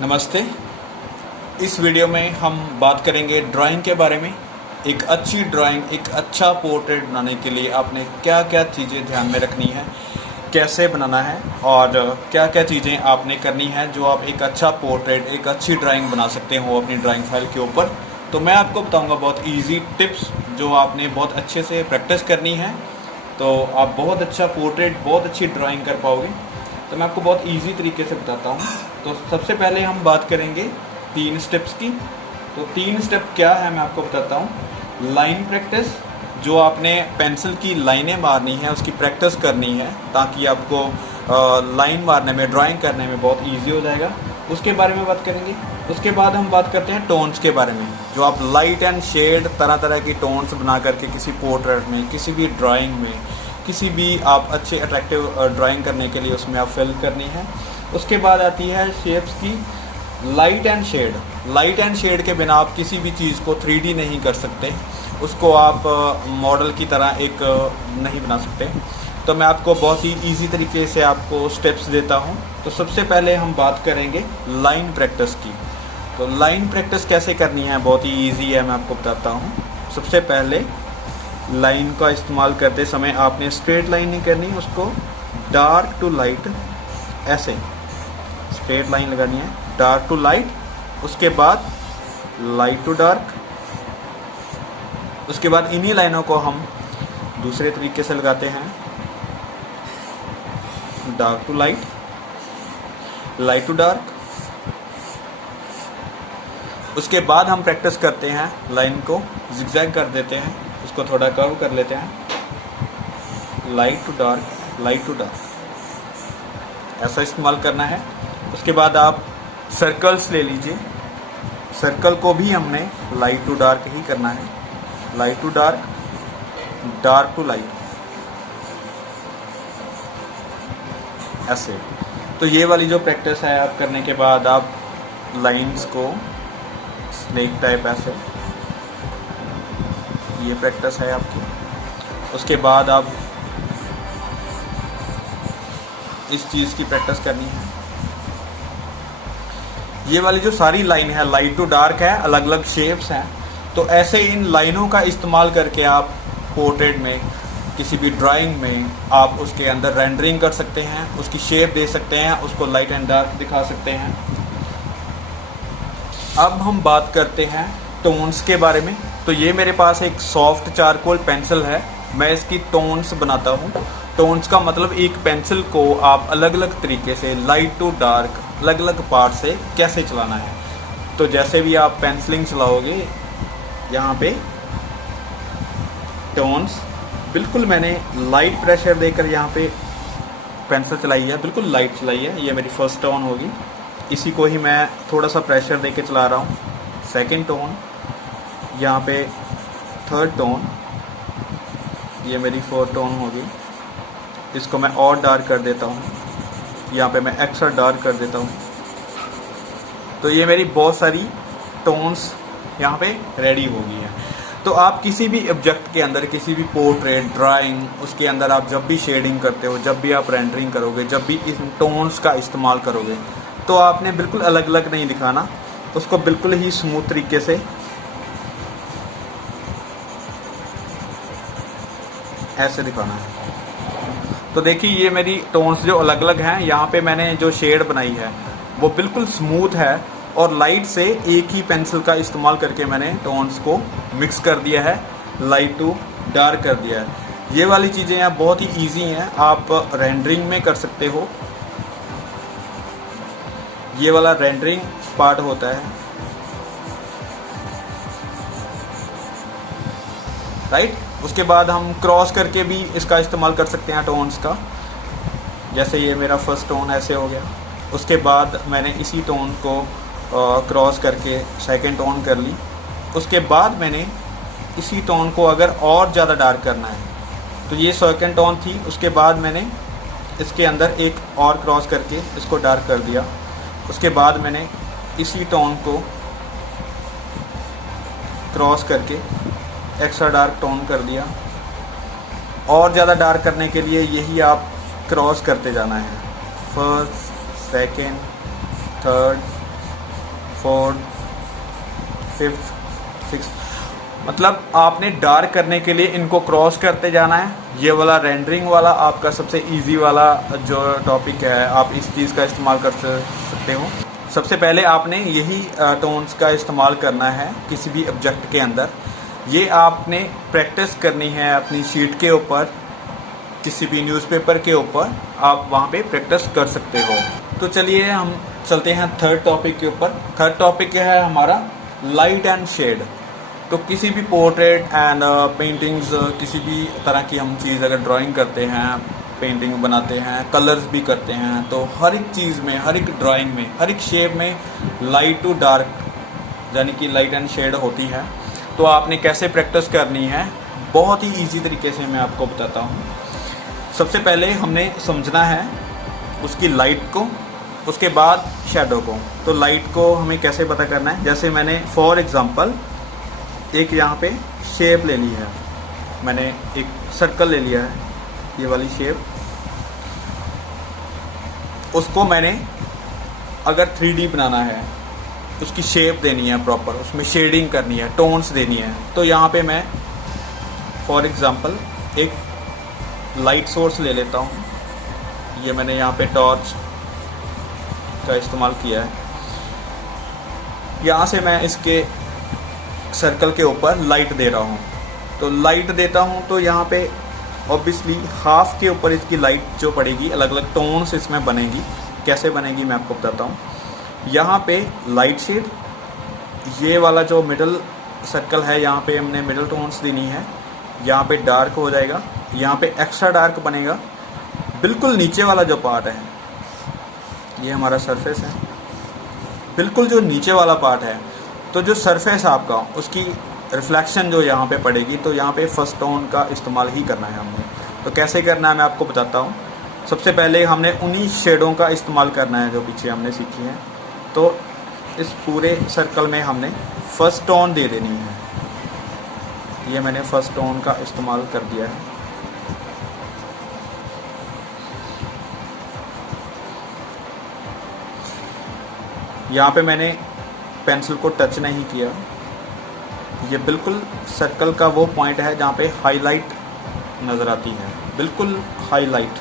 नमस्ते। इस वीडियो में हम बात करेंगे ड्राइंग के बारे में। एक अच्छी ड्राइंग, एक अच्छा पोर्ट्रेट बनाने के लिए आपने क्या क्या चीज़ें ध्यान में रखनी है, कैसे बनाना है और क्या क्या चीज़ें आपने करनी है जो आप एक अच्छा पोर्ट्रेट, एक अच्छी ड्राइंग बना सकते हो अपनी ड्राइंग फाइल के ऊपर। तो मैं आपको बताऊंगा बहुत इजी टिप्स जो आपने बहुत अच्छे से प्रैक्टिस करनी है, तो आप बहुत अच्छा पोर्ट्रेट, बहुत अच्छी ड्राइंग कर पाओगे। तो मैं आपको बहुत इजी तरीके से बताता हूँ। तो सबसे पहले हम बात करेंगे 3 स्टेप्स की। तो 3 स्टेप क्या है मैं आपको बताता हूँ। लाइन प्रैक्टिस, जो आपने पेंसिल की लाइनें मारनी है उसकी प्रैक्टिस करनी है ताकि आपको लाइन मारने में, ड्राइंग करने में बहुत इजी हो जाएगा। उसके बारे में बात करेंगे। उसके बाद हम बात करते हैं टोन्स के बारे में, जो आप लाइट एंड शेड, तरह तरह की टोन्स बना करके किसी पोर्ट्रेट में, किसी भी ड्राइंग में, किसी भी आप अच्छे अट्रैक्टिव ड्राइंग करने के लिए उसमें आप फिल करनी है। उसके बाद आती है शेप्स की light and shade. Light and shade के बिना आप किसी भी चीज़ को 3D नहीं कर सकते, उसको आप मॉडल की तरह एक नहीं बना सकते। तो मैं आपको बहुत ही इजी तरीके से आपको स्टेप्स देता हूँ। तो सबसे पहले हम बात करेंगे लाइन प्रैक्टिस की। तो लाइन प्रैक्टिस कैसे करनी है, बहुत ही ईजी है, मैं आपको बताता हूँ। सबसे पहले लाइन का इस्तेमाल करते समय आपने स्ट्रेट लाइन नहीं करनी, उसको डार्क टू लाइट, ऐसे स्ट्रेट लाइन लगानी है, डार्क टू लाइट। उसके बाद लाइट टू डार्क। उसके बाद इन्हीं लाइनों को हम दूसरे तरीके से लगाते हैं, dark to light, light to dark. उसके बाद हम प्रैक्टिस करते हैं, लाइन को जिगजैग कर देते हैं, उसको थोड़ा कर्व कर लेते हैं, light to dark, light to dark, ऐसा इस्तेमाल करना है। उसके बाद आप सर्कल्स ले लीजिए, सर्कल को भी हमने लाइट टू डार्क ही करना है, light to dark, dark to light, ऐसे। तो ये वाली जो प्रैक्टिस है आप करने के बाद आप लाइंस को स्नेक टाइप ऐसे, ये प्रैक्टिस है आपकी। उसके बाद आप इस चीज़ की प्रैक्टिस करनी है। ये वाली जो सारी लाइन है लाइट टू डार्क है, अलग अलग शेप्स हैं। तो ऐसे इन लाइनों का इस्तेमाल करके आप पोर्ट्रेट में, किसी भी ड्राइंग में आप उसके अंदर रेंडरिंग कर सकते हैं, उसकी शेप दे सकते हैं, उसको लाइट एंड डार्क दिखा सकते हैं। अब हम बात करते हैं टोन्स के बारे में। तो ये मेरे पास एक सॉफ्ट चारकोल पेंसिल है, मैं इसकी टोन्स बनाता हूँ। टोन्स का मतलब एक पेंसिल को आप अलग अलग तरीके से, लाइट टू डार्क, अलग अलग पार्ट से कैसे चलाना है। तो जैसे भी आप पेंसिलिंग चलाओगे, यहाँ पे टोन्स बिल्कुल मैंने लाइट प्रेशर देकर यहाँ पे पेंसिल चलाई है, बिल्कुल लाइट चलाई है। ये मेरी फर्स्ट टोन होगी, इसी को ही मैं थोड़ा सा प्रेशर देके चला रहा हूँ। सेकंड टोन, यहाँ पे थर्ड टोन, ये मेरी फोर्थ टोन होगी। इसको मैं और डार्क कर देता हूँ, यहाँ पे मैं एक्स्ट्रा डार्क कर देता हूँ। तो ये मेरी बहुत सारी टोन्स यहाँ पे रेडी हो गई है। तो आप किसी भी ऑब्जेक्ट के अंदर, किसी भी पोर्ट्रेट, ड्राइंग, उसके अंदर आप जब भी शेडिंग करते हो, जब भी आप रेंडरिंग करोगे, जब भी इस टोन्स का इस्तेमाल करोगे, तो आपने बिल्कुल अलग अलग नहीं दिखाना, उसको बिल्कुल ही स्मूथ तरीके से ऐसे दिखाना है। तो देखिए ये मेरी टोन्स जो अलग अलग हैं, यहाँ पे मैंने जो शेड बनाई है वो बिल्कुल स्मूथ है और लाइट से एक ही पेंसिल का इस्तेमाल करके मैंने टोन्स को मिक्स कर दिया है, लाइट टू डार्क कर दिया है। ये वाली चीज़ें आप बहुत ही इजी हैं, आप रेंडरिंग में कर सकते हो। ये वाला रेंडरिंग पार्ट होता है, राइट। उसके बाद हम क्रॉस करके भी इसका इस्तेमाल कर सकते हैं टोन्स का। जैसे ये मेरा फर्स्ट टोन ऐसे हो गया, उसके बाद मैंने इसी टोन को क्रॉस करके सेकंड टोन कर ली। उसके बाद मैंने इसी टोन को अगर और ज़्यादा डार्क करना है, तो ये सेकंड टोन थी, उसके बाद मैंने इसके अंदर एक और क्रॉस करके इसको डार्क कर दिया। उसके बाद मैंने इसी टोन को क्रॉस करके एक्स्ट्रा डार्क टोन कर दिया। और ज़्यादा डार्क करने के लिए यही आप क्रॉस करते जाना है, फर्स्ट, सेकंड, थर्ड, 4, 5, 6, मतलब आपने डार्क करने के लिए इनको क्रॉस करते जाना है। ये वाला रेंडरिंग वाला आपका सबसे इजी वाला जो टॉपिक है, आप इस चीज़ का इस्तेमाल कर सकते हो। सबसे पहले आपने यही टोन्स का इस्तेमाल करना है किसी भी ऑब्जेक्ट के अंदर। ये आपने प्रैक्टिस करनी है अपनी शीट के ऊपर, किसी भी न्यूज़पेपर के ऊपर आप वहाँ पे प्रैक्टिस कर सकते हो। तो चलिए हम चलते हैं थर्ड टॉपिक के ऊपर। थर्ड टॉपिक क्या है हमारा, लाइट एंड शेड। तो किसी भी पोर्ट्रेट एंड पेंटिंग्स, किसी भी तरह की हम चीज़ अगर ड्राइंग करते हैं, पेंटिंग बनाते हैं, कलर्स भी करते हैं, तो हर एक चीज़ में, हर एक ड्राइंग में, हर एक शेप में लाइट टू डार्क यानी कि लाइट एंड शेड होती है। तो आपने कैसे प्रैक्टिस करनी है, बहुत ही इजी तरीके से मैं आपको बताता हूँ। सबसे पहले हमने समझना है उसकी लाइट को, उसके बाद शेडो को। तो लाइट को हमें कैसे पता करना है, जैसे मैंने फॉर एग्ज़ाम्पल एक यहाँ पे शेप ले ली है, मैंने एक सर्कल ले लिया है, ये वाली शेप। उसको मैंने अगर 3D बनाना है, उसकी शेप देनी है प्रॉपर, उसमें शेडिंग करनी है, टोन्स देनी है, तो यहाँ पे मैं फॉर एग्ज़ाम्पल एक लाइट सोर्स ले लेता हूँ। ये मैंने यहाँ पे टॉर्च का इस्तेमाल किया है। यहाँ से मैं इसके सर्कल के ऊपर लाइट दे रहा हूँ। तो लाइट देता हूँ तो यहाँ पे ऑब्वियसली हाफ के ऊपर इसकी लाइट जो पड़ेगी, अलग अलग टोन्स इसमें बनेगी। कैसे बनेगी मैं आपको बताता हूँ। यहाँ पे लाइट शेड, ये वाला जो मिडल सर्कल है यहाँ पे हमने मिडल टोन्स देनी है। यहाँ पे डार्क हो जाएगा, यहाँ पे एक्स्ट्रा डार्क बनेगा। बिल्कुल नीचे वाला जो पार्ट है, ये हमारा सरफेस है, बिल्कुल जो नीचे वाला पार्ट है, तो जो सरफेस आपका, उसकी रिफ्लेक्शन जो यहाँ पे पड़ेगी, तो यहाँ पे फर्स्ट टोन का इस्तेमाल ही करना है हमने। तो कैसे करना है मैं आपको बताता हूँ। सबसे पहले हमने उन्हीं शेडों का इस्तेमाल करना है जो पीछे हमने सीखी हैं। तो इस पूरे सर्कल में हमने फर्स्ट टोन दे देनी है। ये मैंने फर्स्ट टोन का इस्तेमाल कर दिया है। यहाँ पे मैंने पेंसिल को टच नहीं किया। ये बिल्कुल सर्कल का वो पॉइंट है जहाँ पे हाईलाइट नज़र आती है, बिल्कुल हाईलाइट।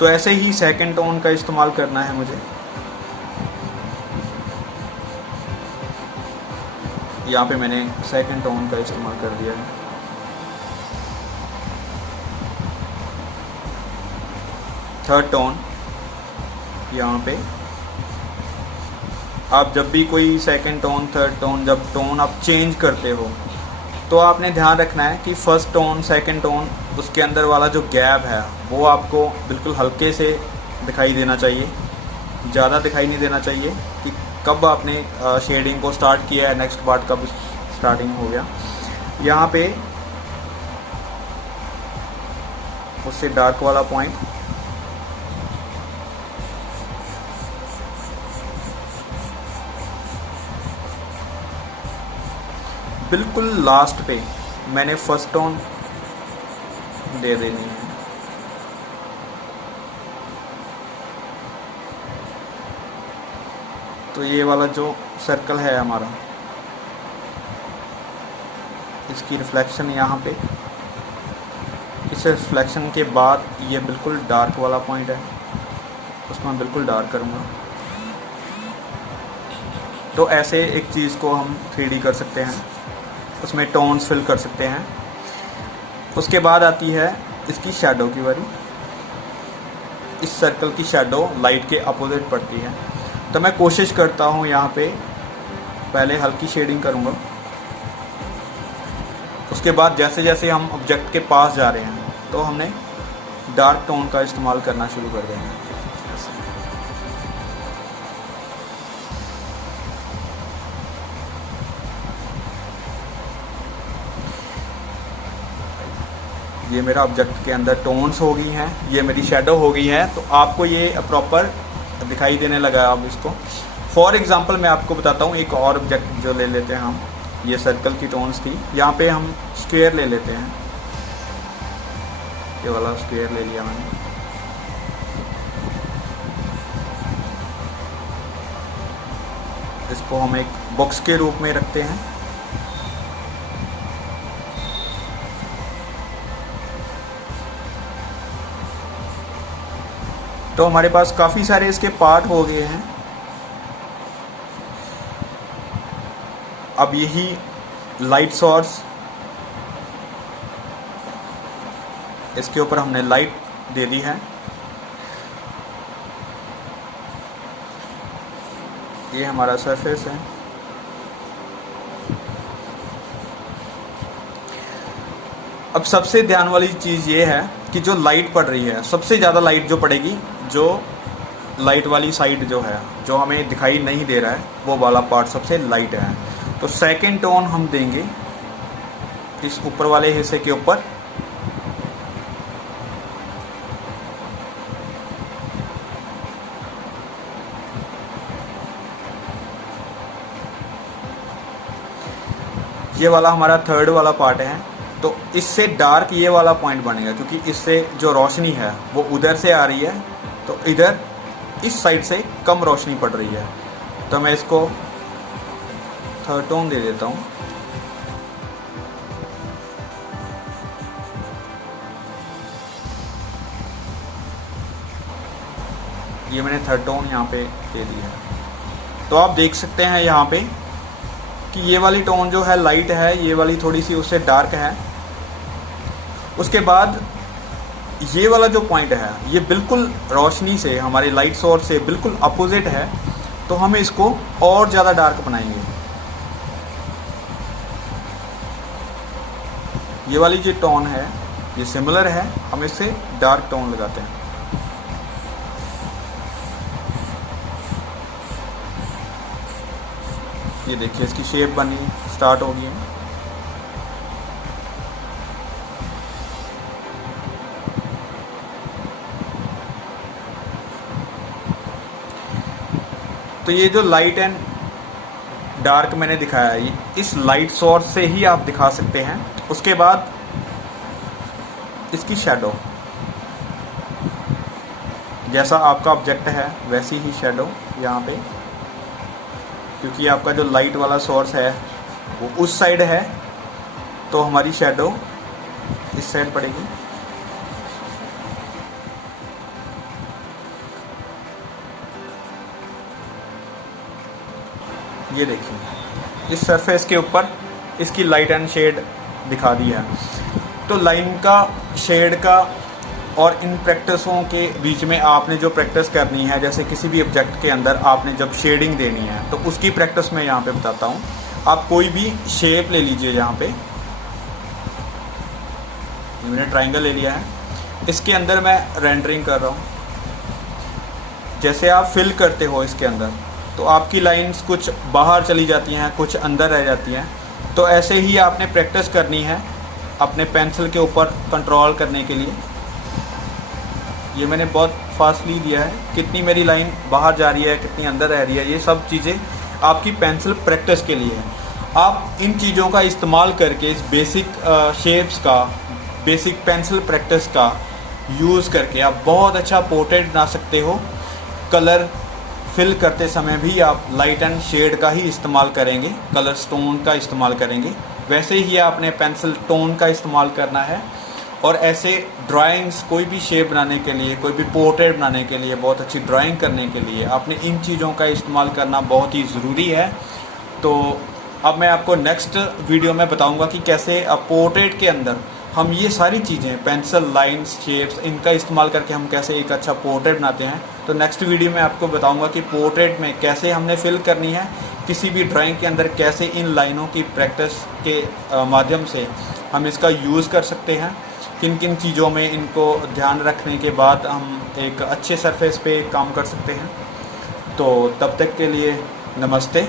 तो ऐसे ही सेकंड टोन का इस्तेमाल करना है मुझे। यहाँ पे मैंने सेकंड टोन का इस्तेमाल कर दिया है। थर्ड टोन, यहाँ पे आप जब भी कोई सेकंड टोन, थर्ड टोन, जब टोन आप चेंज करते हो, तो आपने ध्यान रखना है कि फर्स्ट टोन, सेकंड टोन, उसके अंदर वाला जो गैप है वो आपको बिल्कुल हल्के से दिखाई देना चाहिए, ज़्यादा दिखाई नहीं देना चाहिए कि कब आपने शेडिंग को स्टार्ट किया है, नेक्स्ट पार्ट कब स्टार्टिंग हो गया। यहाँ पे उससे डार्क वाला पॉइंट, बिल्कुल लास्ट पे मैंने फर्स्ट टोन दे देनी है। तो ये वाला जो सर्कल है हमारा, इसकी रिफ्लेक्शन यहाँ पे, इस रिफ्लेक्शन के बाद ये बिल्कुल डार्क वाला पॉइंट है, उसमें बिल्कुल डार्क करूँगा। तो ऐसे एक चीज़ को हम 3D कर सकते हैं, उसमें टोन्स फिल कर सकते हैं। उसके बाद आती है इसकी शैडो की बारी। इस सर्कल की शैडो लाइट के अपोजिट पड़ती है, तो मैं कोशिश करता हूँ यहाँ पे पहले हल्की शेडिंग करूँगा। उसके बाद जैसे जैसे हम ऑब्जेक्ट के पास जा रहे हैं, तो हमने डार्क टोन का इस्तेमाल करना शुरू कर देना है। ये मेरा ऑब्जेक्ट के अंदर टोन्स हो गई हैं, ये मेरी शेडो हो गई है। तो आपको ये प्रॉपर दिखाई देने लगा। अब इसको फॉर एग्जांपल मैं आपको बताता हूँ, एक और ऑब्जेक्ट जो ले लेते हैं हम। ये सर्कल की टोन्स थी, यहाँ पे हम स्क्वायर ले लेते हैं। ये वाला स्क्वायर ले लिया मैंने। इसको हम एक बॉक्स के रूप में रखते हैं। तो हमारे पास काफ़ी सारे इसके पार्ट हो गए हैं। अब यही लाइट सोर्स, इसके ऊपर हमने लाइट दे दी है। ये हमारा सरफेस है। अब सबसे ध्यान वाली चीज़ ये है कि जो लाइट पड़ रही है, सबसे ज़्यादा लाइट जो पड़ेगी, जो लाइट वाली साइड जो है, जो हमें दिखाई नहीं दे रहा है, वो वाला पार्ट सबसे लाइट है। तो सेकंड टोन हम देंगे इस ऊपर वाले हिस्से के ऊपर। ये वाला हमारा थर्ड वाला पार्ट है। तो इससे डार्क ये वाला पॉइंट बनेगा, क्योंकि इससे जो रोशनी है वो उधर से आ रही है, तो इधर इस साइड से कम रोशनी पड़ रही है। तो मैं इसको थर्ड टोन दे देता हूँ। ये मैंने थर्ड टोन यहाँ पे दे दिया है। तो आप देख सकते हैं यहाँ पे कि ये वाली टोन जो है लाइट है, ये वाली थोड़ी सी उससे डार्क है। उसके बाद ये वाला जो पॉइंट है, ये बिल्कुल रोशनी से, हमारे लाइट सोर्स से बिल्कुल अपोजिट है। तो हम इसको और ज़्यादा डार्क बनाएंगे। ये वाली जो टोन है ये सिमिलर है, हम इससे डार्क टोन लगाते हैं। ये देखिए इसकी शेप बनी स्टार्ट हो गई है। तो ये जो लाइट एंड डार्क मैंने दिखाया है, इस लाइट सोर्स से ही आप दिखा सकते हैं। उसके बाद इसकी शैडो, जैसा आपका ऑब्जेक्ट है वैसी ही शैडो यहाँ पे, क्योंकि आपका जो लाइट वाला सोर्स है वो उस साइड है, तो हमारी शैडो इस साइड पड़ेगी। ये देखिए इस सरफेस के ऊपर इसकी लाइट एंड शेड दिखा दिया है। तो लाइन का, शेड का और इन प्रैक्टिसों के बीच में आपने जो प्रैक्टिस करनी है, जैसे किसी भी ऑब्जेक्ट के अंदर आपने जब शेडिंग देनी है, तो उसकी प्रैक्टिस मैं यहाँ पे बताता हूँ। आप कोई भी शेप ले लीजिए। यहाँ पे मैंने ट्राइंगल ले लिया है, इसके अंदर मैं रेंडरिंग कर रहा हूँ। जैसे आप फिल करते हो इसके अंदर, तो आपकी लाइंस कुछ बाहर चली जाती हैं, कुछ अंदर रह जाती हैं। तो ऐसे ही आपने प्रैक्टिस करनी है अपने पेंसिल के ऊपर कंट्रोल करने के लिए। ये मैंने बहुत फास्टली दिया है, कितनी मेरी लाइन बाहर जा रही है, कितनी अंदर रह रही है, ये सब चीज़ें आपकी पेंसिल प्रैक्टिस के लिए है। आप इन चीज़ों का इस्तेमाल करके, इस बेसिक शेप्स का, बेसिक पेंसिल प्रैक्टिस का यूज़ करके आप बहुत अच्छा पोर्ट्रेट बना सकते हो। कलर फिल करते समय भी आप लाइट एंड शेड का ही इस्तेमाल करेंगे, कलर स्टोन का इस्तेमाल करेंगे। वैसे ही आपने पेंसिल टोन का इस्तेमाल करना है। और ऐसे ड्राइंग्स, कोई भी शेप बनाने के लिए, कोई भी पोर्ट्रेट बनाने के लिए, बहुत अच्छी ड्राइंग करने के लिए आपने इन चीज़ों का इस्तेमाल करना बहुत ही ज़रूरी है। तो अब मैं आपको नेक्स्ट वीडियो में बताऊंगा कि कैसे पोर्ट्रेट के अंदर हम ये सारी चीज़ें, पेंसिल, लाइंस, शेप्स, इनका इस्तेमाल करके हम कैसे एक अच्छा पोर्ट्रेट बनाते हैं। तो नेक्स्ट वीडियो में आपको बताऊंगा कि पोर्ट्रेट में कैसे हमने फिल करनी है, किसी भी ड्राइंग के अंदर कैसे इन लाइनों की प्रैक्टिस के माध्यम से हम इसका यूज़ कर सकते हैं, किन किन चीज़ों में इनको ध्यान रखने के बाद हम एक अच्छे सरफेस पे काम कर सकते हैं। तो तब तक के लिए नमस्ते।